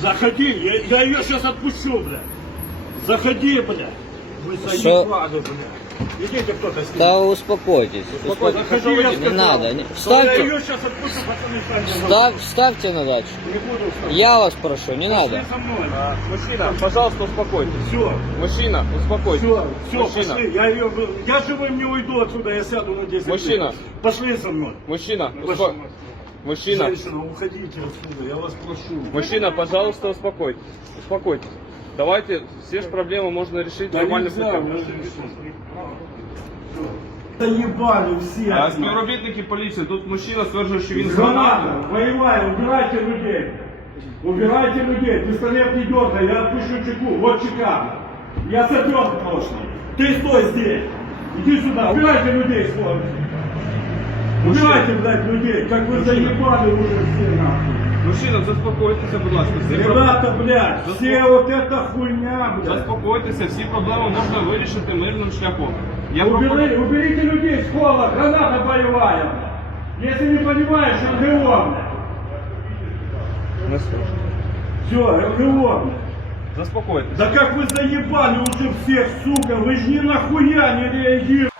Заходи, я ее сейчас отпущу, блядь. Заходи, блядь. Вы заебали, блядь. Идите кто-то с ним. Да успокойтесь. Заходи, я Не сказал. надо. Я Вставьте, ее сейчас отпущу, пацаны, сами. вставьте на дачу. Не буду вставать. Я вас прошу, не надо. Пошли со мной. Мужчина, пожалуйста, успокойтесь. Все, Мужчина, успокойтесь. все, Мужчина. пошли. Я живым не уйду отсюда, я сяду на 10 Мужчина. лет. Пошли со мной. Мужчина, Ваша мать. Мужчина, Женщина, уходите отсюда, я вас прошу. мужчина, пожалуйста, успокойтесь. Успокойтесь. Давайте, все же проблемы можно решить Да нормальным нельзя, путем. Заебали всі. А співробітники поліції, тут мужчина стверджує, що він з Граната, гранатою. воевай, убирайте людей. Убирайте людей, пистолет не дергай, я отпущу чеку. Вот чека. Я сапер прошлый. Ты стой здесь. Иди сюда, убирайте людей, сволочи. Убирайте, блядь, людей, как вы заебали уже все нахуй. Мужчина, заспокойтеся, будь ласка. Всі Ребята, блядь, все вот эта хуйня, блядь. Заспокойтеся, всі проблеми можна вирішити мирним шляхом. Я пропоную... Уберите людей с пола, граната боевая. Если не понимаешь, РГО, блядь. Все, РГО, блядь. Заспокойтесь. Да как вы заебали уже всех, сука, вы же ни нахуя не реагируете.